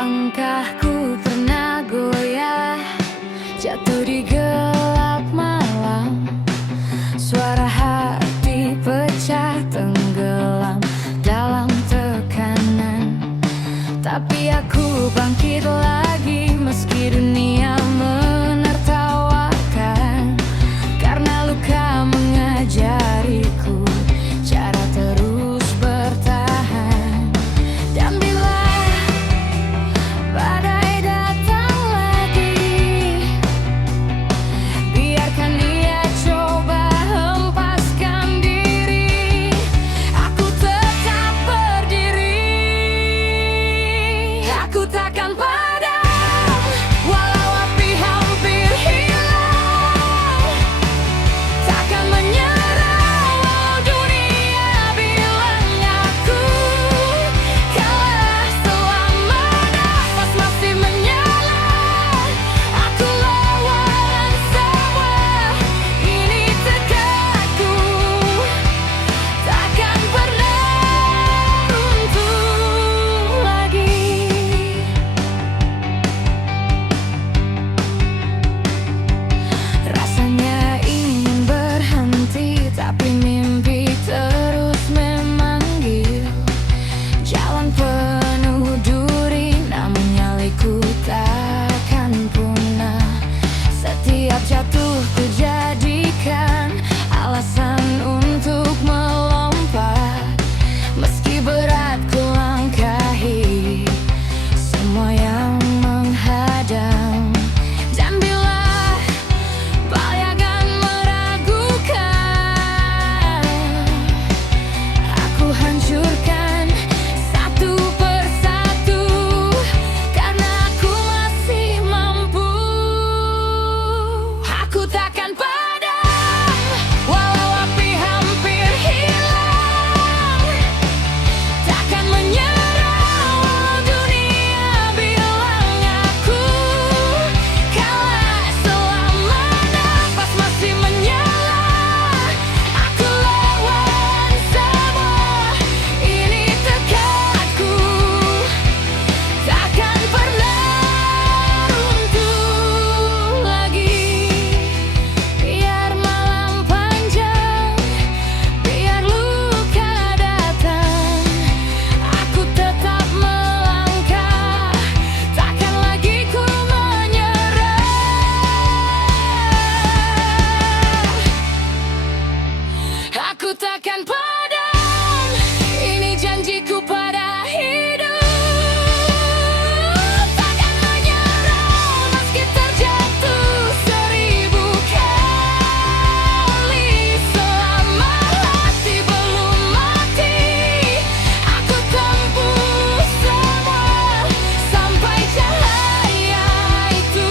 Langkahku pernah goyah, jatuh di gelap malam. Suara hati pecah tenggelam dalam tekanan. Tapi aku bangkit lagi meski dunia menertawakan. Karena luka mengajariku cara terus bertahan. Dan bila badai datang lagi, biarkan dia coba hempaskan diri. Aku tetap berdiri. Aku takkan padam walau api hampir hilang. Takkan menyerah walau dunia bilang aku kalah. Selama nafas masih menyala, aku lawan semua. Ini tekadku, takkan pernah runtuh lagi. Rasanya ingin berhenti, tapi mimpi terus memanggil. Jalan penuh duri, namun nyaliku takkan punah. Setiap jatuh ku jadikan alasan untuk melompat. Meski berat ku langkahi semua yang menghadang. Dan bila bayangan meragukan, aku hancurkan satu persatu. Karena aku masih mampu. Aku takkan padam walau api hampir hilang. Takkan menyerah walau dunia bilang aku kalah. Selama nafas masih menyala, aku lawan semua. Ini tekadku, takkan pernah runtuh lagi. Biar malam panjang, biar luka datang, aku tetap melangkah. Takkan lagi ku menyerah. Aku takkan padam, ini janjiku pada hidup. Takkan menyerah meski terjatuh 1000 kali. Selama hati belum mati, aku tempuh semua sampai cahaya itu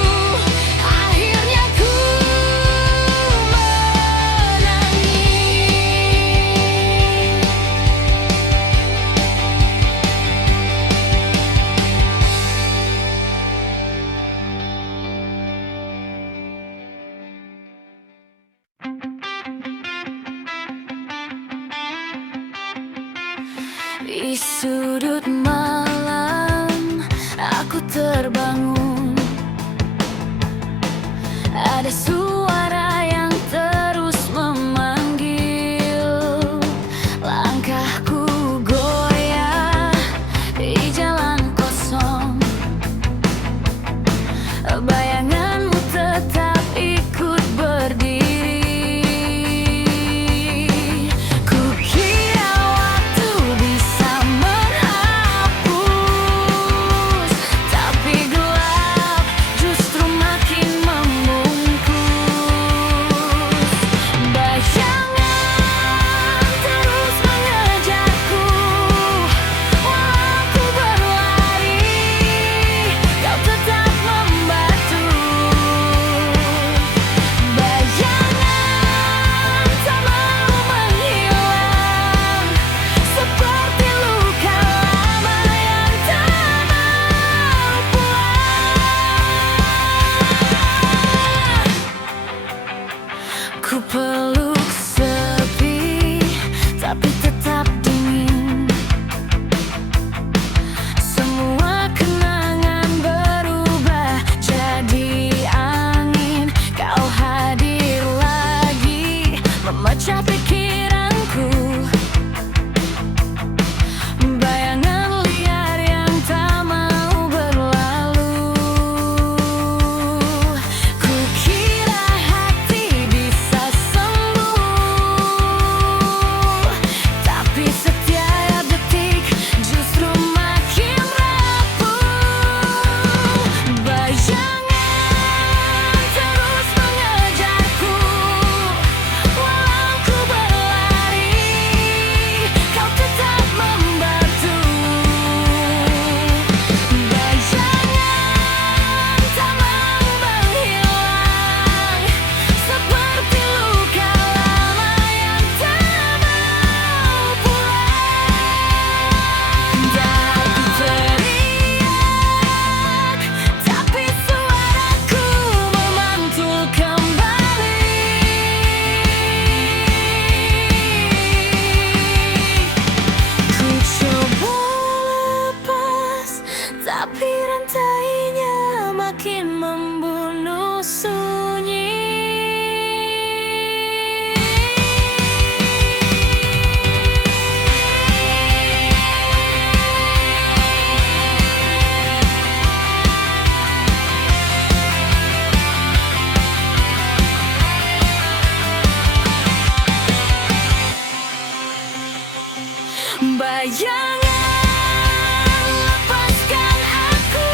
akhirnya ku menangi. Di sudut malam, aku terbangun. Ada suara yang terus memanggil. Langkahku goyah di jalan kosong. Bayanganmu tetap ikut berdiri. Kukira waktu bisa menghapus, tapi gelap justru makin membungkus. Bayangan, lepaskan aku,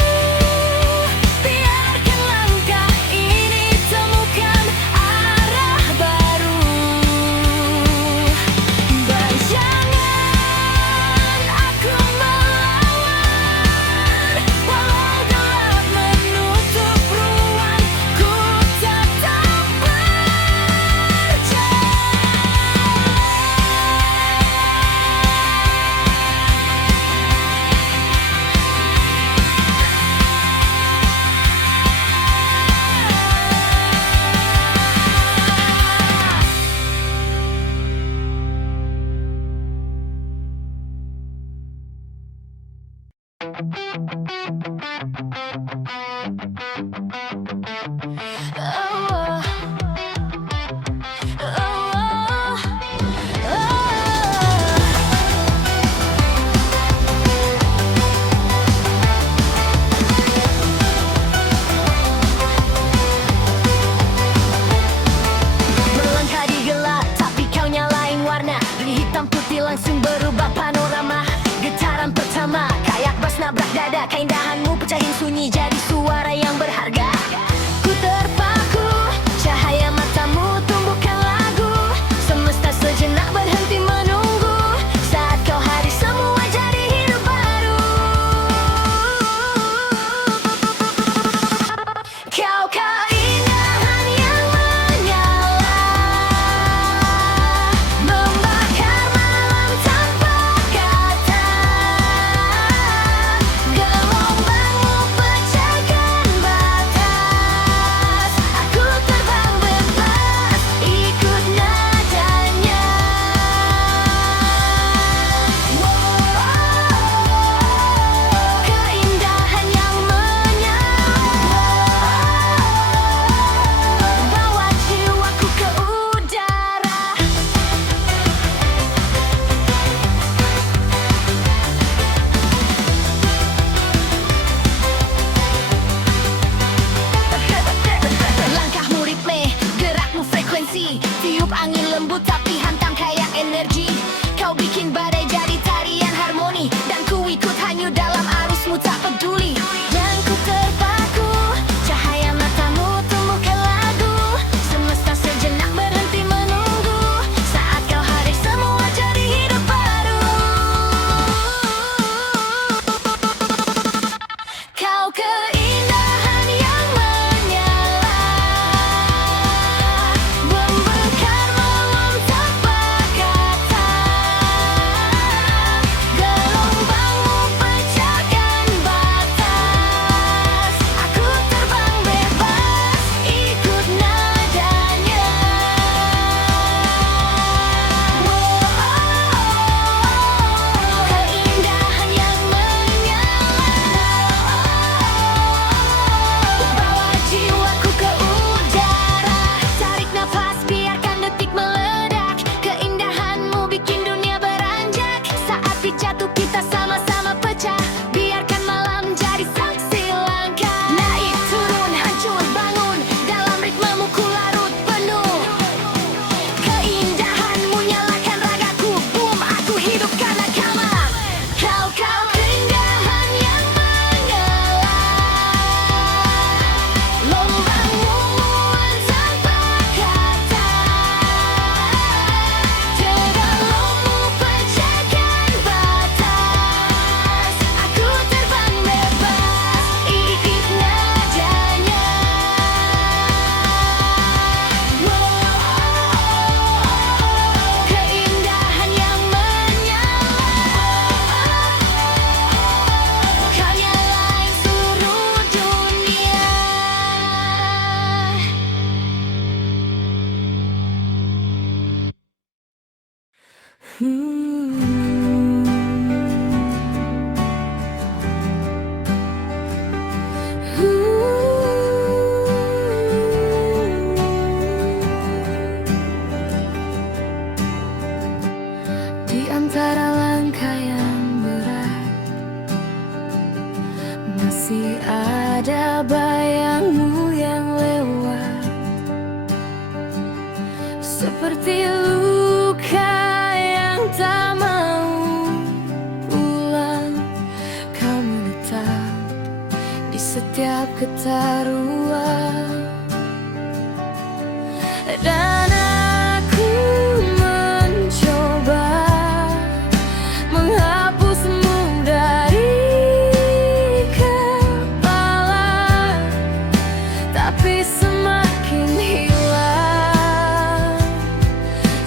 biarkan langkah ini temukan arah baru. Bayangan, aku melawan, walau gelap menutup ruang, ku tetap berjalan. Oh, oh, oh, Melangkah di gelap, tapi kau nyalain warna. Dari hitam putih langsung berubah panorama. Getaran pertama, kayak bas nabrak dada. Keindahanmu pecahin sunyi jadi suara yang berharga. Ku terpaku, cahaya matamu tumbuhkan lagu. Semesta sejenak berhenti menunggu. Saat kau hadir semua jadi hidup baru. Kau keindahan yang menyala, membakar malam tanpa kata. Gelombangmu pecahkan batas. Aku terbang bebas, ikut nadanya. Keindahan yang menyala, bawa jiwaku ke udara. Langkahmu ritme, gerakmu frekuensi. Tiup angin lembut tapi hantam kayak energi. Kau bikin badai jadi tarian harmoni. Dan ku ikut hanyut dalam arusmu tak peduli. Dan ku terpaku, cahaya matamu tumbuhkan lagu. Semesta sejenak berhenti menunggu. Saat kau hadir semua jadi hidup baru. Kau keindahan yang menyala, membakar malam tanpa kata. Gelombangmu pecahkan batas. Aku terbang bebas, ikut nadanya. Keindahan yang menyala, bawa jiwaku ke udara. Tarik nafas, biarkan detik meledak. Keindahanmu bikin dunia beranjak. Saat dijatuh kita sama-sama pecah. Biarkan malam jadi saksi langkah. Naik turun, hancur bangun, dalam ritmemu ku larut penuh. Keindahanmu nyalakan ragaku, boom aku hidupkan nakama. Kau keindahan yang menyala, lombangmu muat tanpa kata. Gelombangmu pecahkan batas. Aku terbang bebas, ikut nadanya. Keindahan yang menyala, kau nyalain seluruh dunia. Di antara langkah yang berat, masih ada bayangmu yang lewat. Seperti luka yang tak mau ketaruhan. Dan aku mencoba menghapusmu dari kepala, tapi semakin hilang,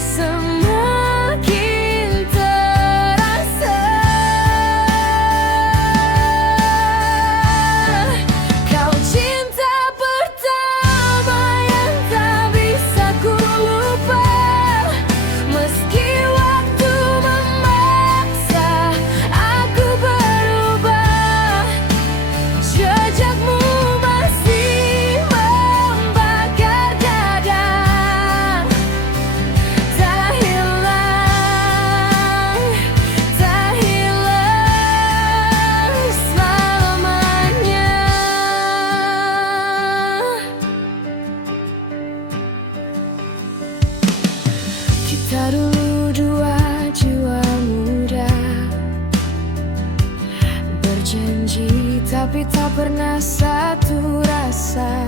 semakin terasa. Kau cinta pertama yang tak bisa ku lupa, meski waktu memaksa aku berubah. Jejakmu masih membakar dada, tak hilang, tak hilang selamanya. Kita dulu dua jiwa muda, berjanji tapi tak pernah satu rasa.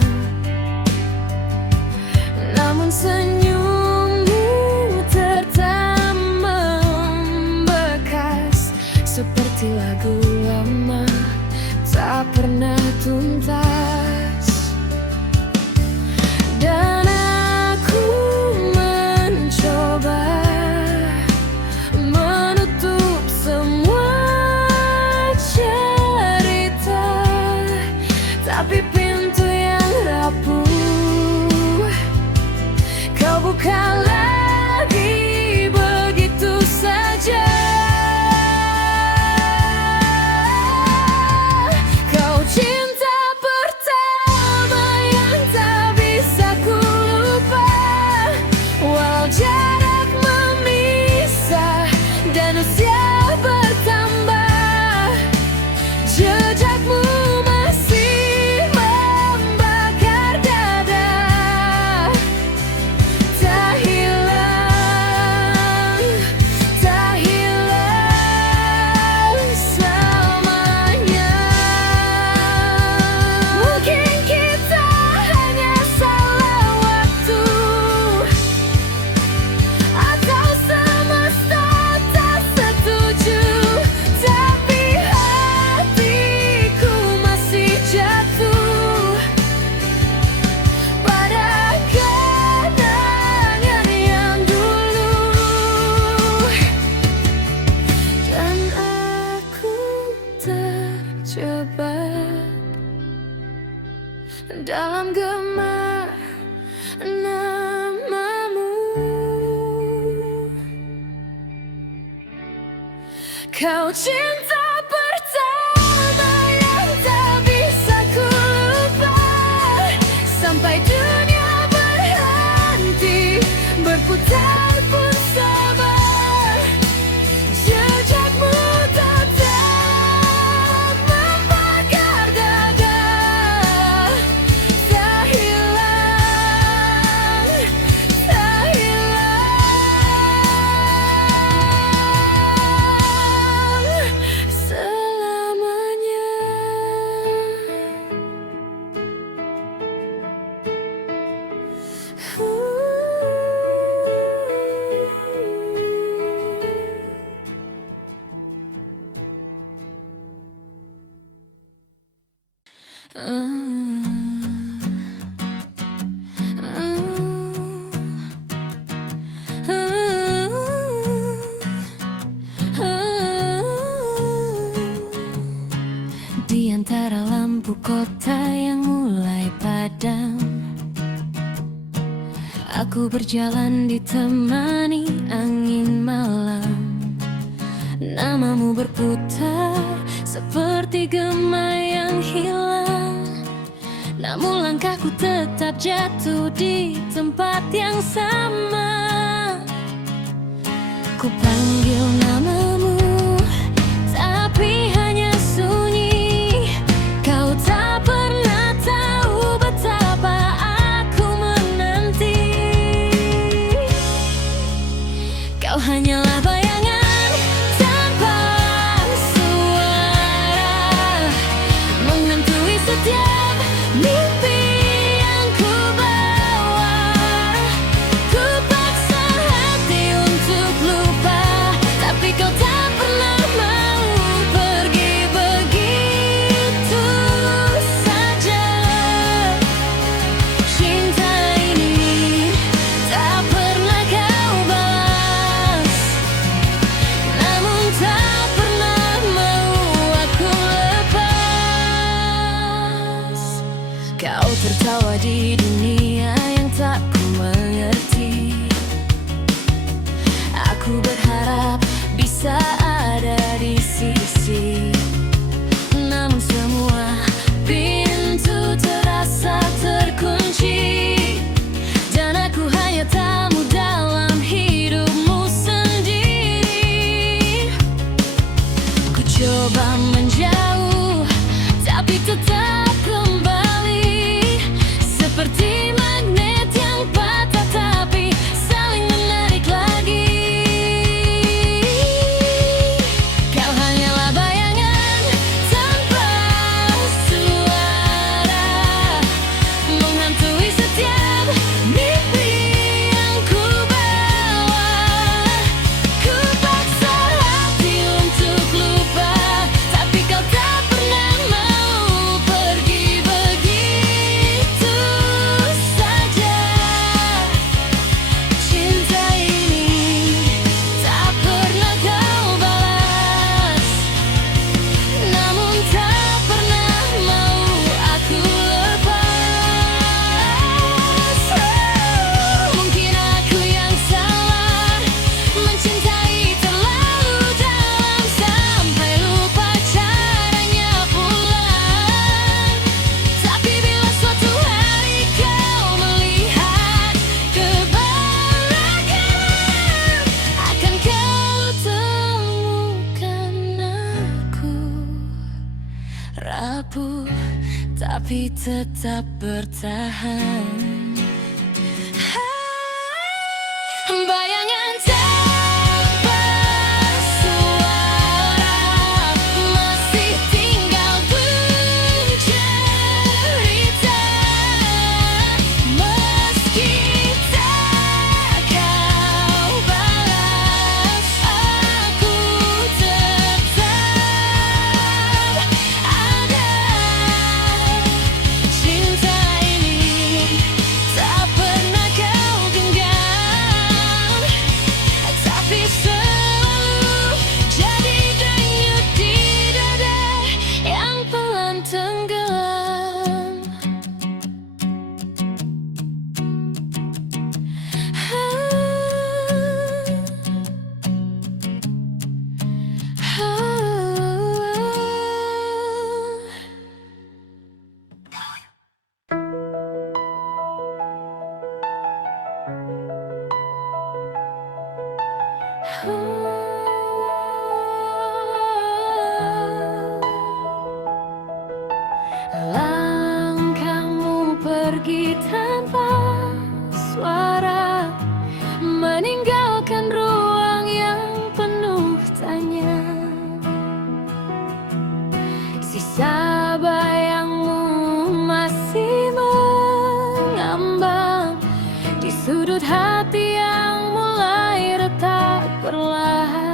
Namun senyummu tetap membekas, seperti lagu lama tak pernah tuntas. Dan aku mencoba menutup semua cerita, tapi pintu yang rapuh kau buka lagi begitu saja. Kau cinta pertama yang tak bisa ku lupa, walau jarak memisah dan usia bertambah. Jejakmu masih membakar dada, tak hilang, tak hilang selamanya. Mungkin kita hanya salah waktu, atau semesta tak setuju, tapi hatiku masih jatuh pada kenangan yang dulu. Dan aku terjebak dalam gema namamu. Kau cinta pertama yang tak bisa ku lupa, sampai dunia berhenti berputar pun sama. Jejakmu tetap membakar dada, tak hilang, tak hilang selamanya. Di antara lampu kota yang mulai padam, aku berjalan ditemani angin malam. Namamu berputar seperti gema yang hilang, namun langkahku tetap jatuh di tempat yang sama. Ku panggil namamu, tapi hanya sunyi. Kau tak pernah tahu betapa aku menanti. Kau hanyalah bayangan tanpa suara, menghantui setiap bisa ada di sisi. Namun semua pintu terasa terkunci, dan aku hanya tamu dalam hidupmu sendiri. Ku coba menjauh, tapi tetap kembali, seperti magnet yang patah tapi saling menarik lagi. Kau hanyalah bayangan tanpa suara, menghantui setiap mimpi yang ku bawa. Ku paksa hati untuk lupa, tapi kau tak pernah mau pergi begitu saja. Cinta ini tak pernah kau balas, namun tak pernah mau aku lepas. Mungkin aku yang salah, mencintai terlalu dalam sampai lupa caranya pulang. Tapi bila suatu hari kau melihat kebalikan, akan kau temukan aku rapuh tapi tetap bertahan. Bayangan tanpa suara, masih tinggal bercerita. Meski tak kau balas, aku tetap ada. Cinta ini tak pernah kau genggam, tapi selalu jadi denyut di dada yang pelan tenggelam. Langkahmu pergi tanpa suara, meninggalkan ruang yang penuh tanya. Sisa bayangmu masih mengambang di sudut hati yang mulai retak perlahan.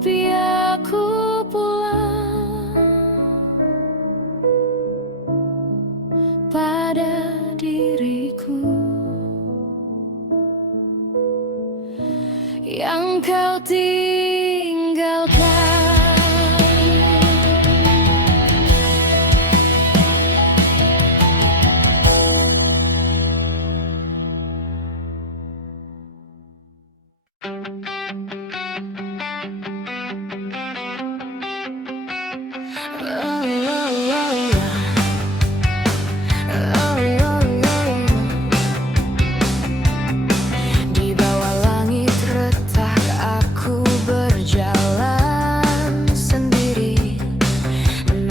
Tapi aku pulang pada diriku yang kau tinggalkan. Di bawah langit retak aku berjalan sendiri.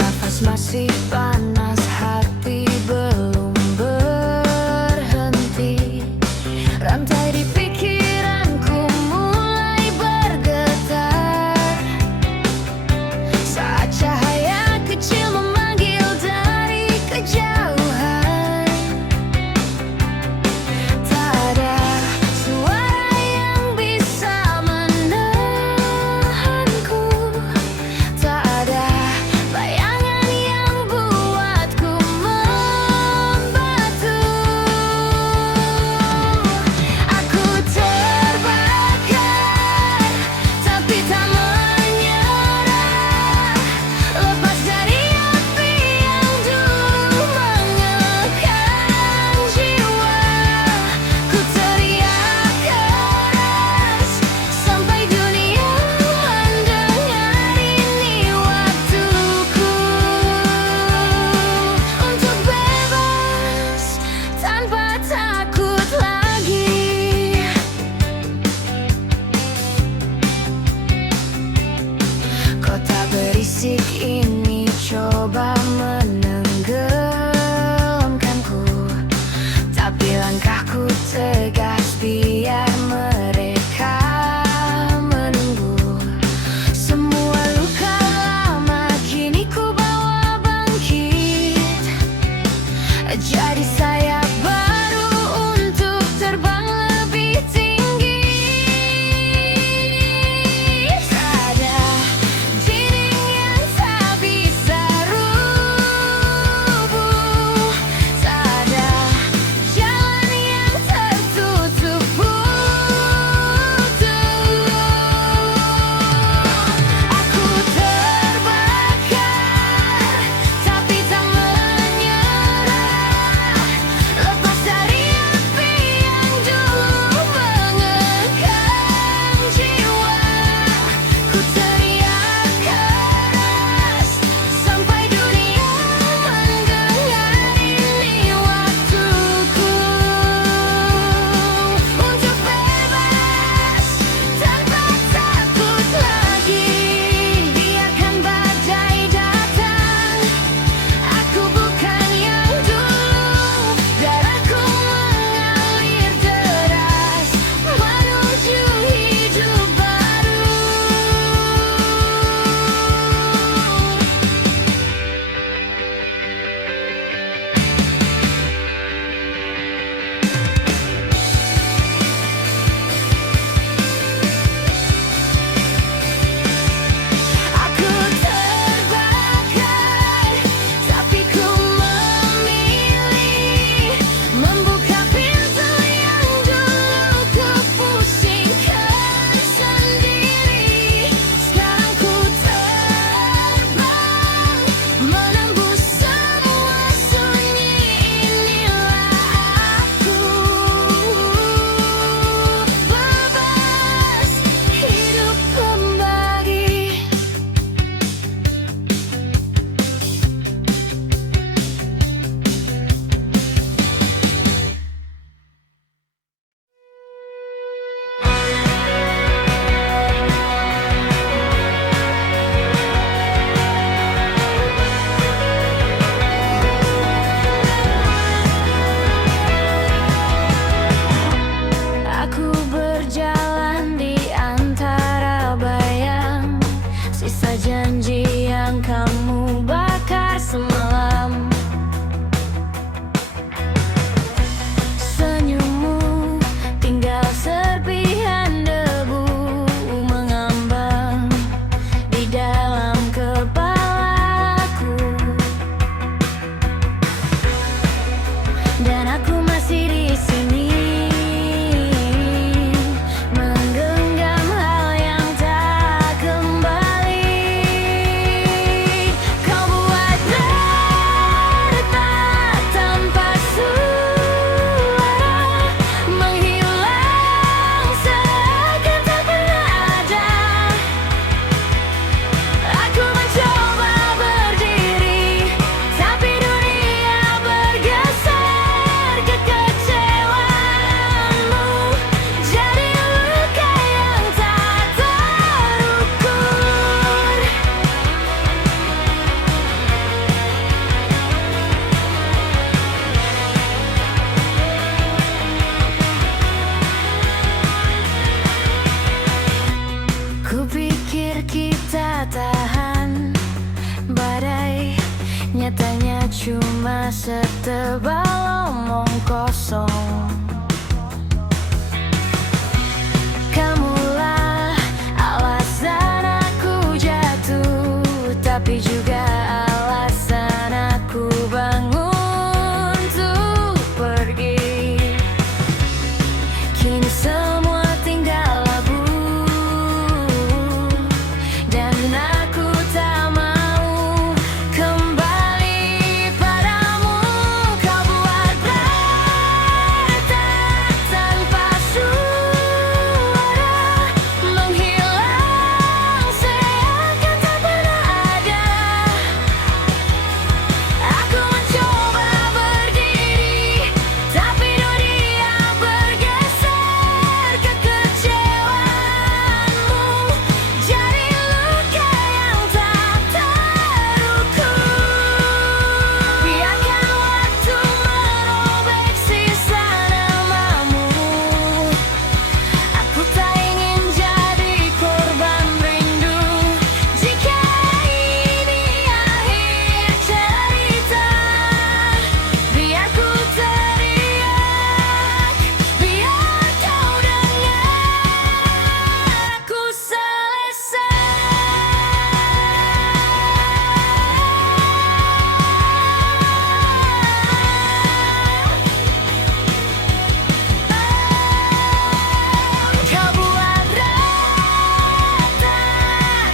Nafas masih panas, hati belum berhenti. Rantai di pikiranku mulai bergetar saat cahaya kecil memanggil dari kejauhan. Tak ada suara yang bisa menahanku, tak ada bayangan yang buatku membatu. Aku terbakar, tapi tak menyerah. Lepas dari api yang dulu mengekang jiwa, ku teriak keras sampai dunia mendengar. Ini waktuku untuk bebas tanpa takut lagi. Kota berisik ini coba menenggelamkanku, tapi langkahku tegas biar mereka menunggu. Semua luka lama kini ku bawa bangkit, jadi sayap baru untuk terbang lebih tinggi. Ada dinding yang tak bisa rubuh, tak ada jalan yang tertutup putus. Aku terbakar, tapi tak menyerah. Lepas dari api yang dulu mengekang jiwa, ku teriak keras sampai dunia mendengar. Ini waktuku untuk bebas tanpa takut lagi. Biarkan badai datang, aku bukan yang dulu. Darahku mengalir deras menuju hidup baru. Aku terbakar, tapi ku memilih membuka pintu yang dulu ku pusingkan sendiri. Sekarang ku terbang menembus semua sunyi. Inilah aku, bebas hidup kembali. Aku berjalan di antara bayang, sisa janji yang kamu bakar semalam. Senyummu tinggal serpihan debu mengambang. setebal omong kosong. Kamulah alasan aku jatuh, tapi juga alasan aku bangun untuk pergi. Kini semua tinggal labu, dan aku tak mau kembali padamu. Kau buat retak tanpa suara, menghilang seakan tak pernah ada. Aku mencoba berdiri, tapi dunia bergeser. Kekecewaanmu jadi luka yang tak terukur. Biarkan waktu merobek sisa namamu. Aku tak ingin jadi korban rindu. Jika ini akhir cerita, biar ku teriak, biar kau dengar aku selesai. Kau buat retak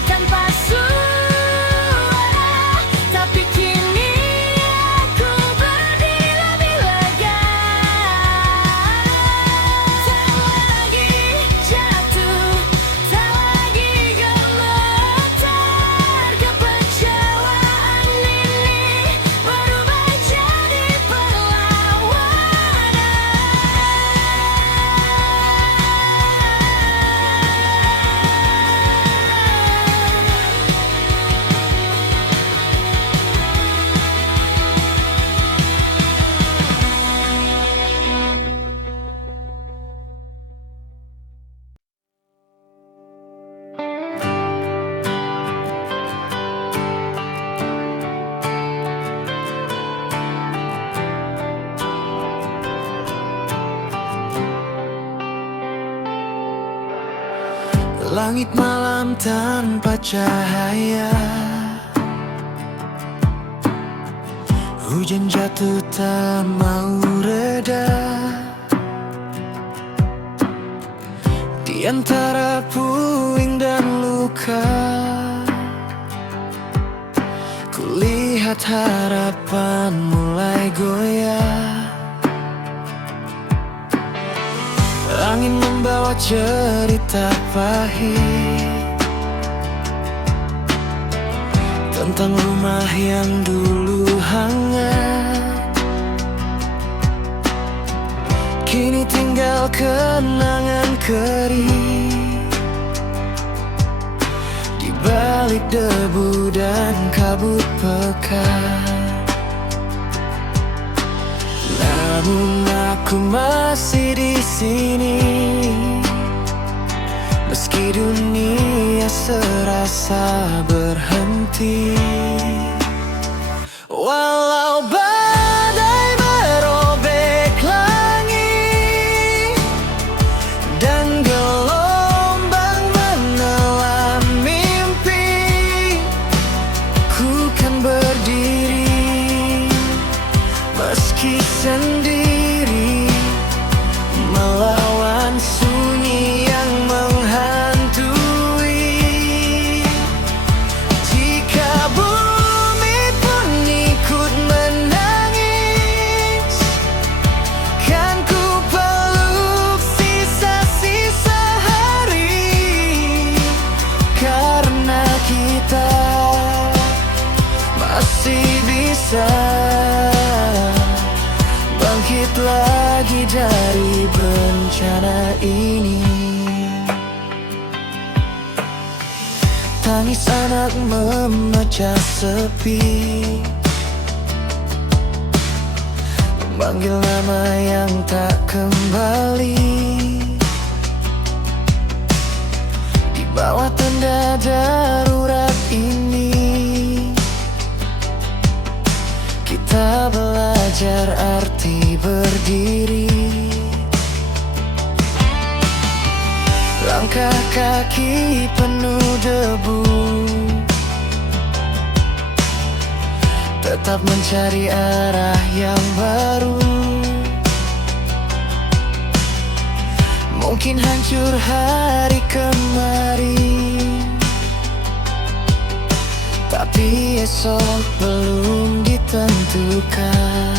tanpa suara, tapi kini aku berdiri lebih lega. Tak lagi jatuh, tak lagi gemetar. Kekecewaan ini berubah jadi perlawanan. Langit malam tanpa cahaya, hujan jatuh tak mau reda. Di antara puing dan luka, kulihat harapan mulai goyah. Angin membawa cerita pahit tentang rumah yang dulu hangat. Kini tinggal kenangan kering di balik debu dan kabut pekat. Namun aku masih di sini, meski dunia serasa berhenti. Walau badai merobek langit dan gelombang menelan mimpi, ku kan berdiri meski sendiri, melawan sunyi yang menghantui. Jika bumi pun ikut menangis, kan ku peluk sisa-sisa hari, karena kita masih bisa bangkit lagi dari bencana ini. Tangis anak memecah sepi, memanggil nama yang tak kembali. Di bawah tenda darurat ini, kita belajar berdiri. Langkah kaki penuh debu, tetap mencari arah yang baru. Mungkin hancur hari kemarin, tapi esok belum ditentukan.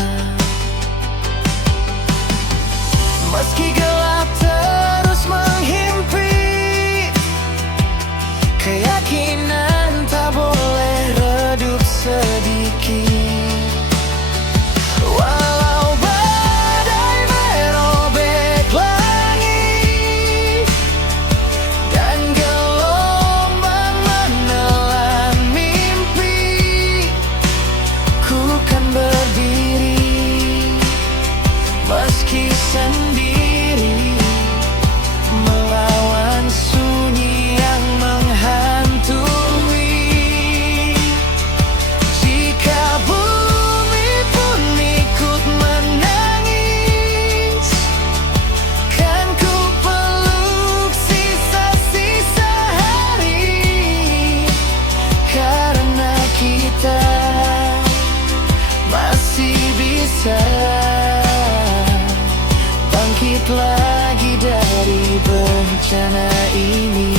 Meski gelap terus menghimpit, keyakinan tak boleh redup sedikit. Walau badai merobek langit dan gelombang menelan mimpi, ku kan berdiri meski sendiri, melawan sunyi yang menghantui. Jika bumi pun ikut menangis, kan ku peluk sisa-sisa hari, karena kita masih bisa bangkit lagi dari bencana ini.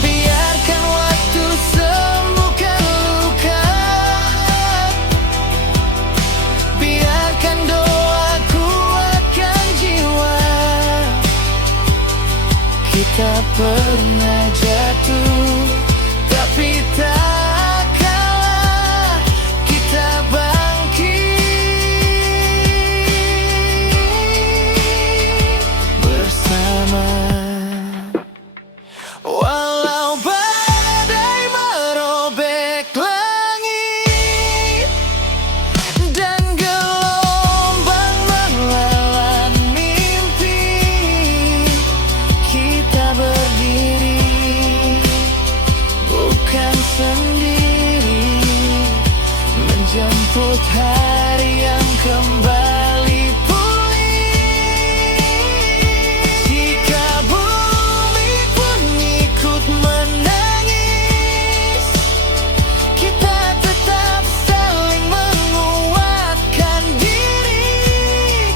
Biarkan waktu sembuhkan luka, biarkan doa kuatkan jiwa. Kita pernah jatuh, tapi tak kalah, kita bangkit bersama. Walau badai merobek langit dan gelombang menelan mimpi, kita berdiri bukan sendiri, menjemput hari yang kembali pulih. Jika bumi pun ikut menangis, kita tetap saling menguatkan diri,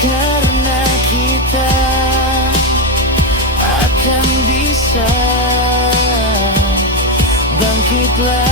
karena kita akan bisa bangkit lagi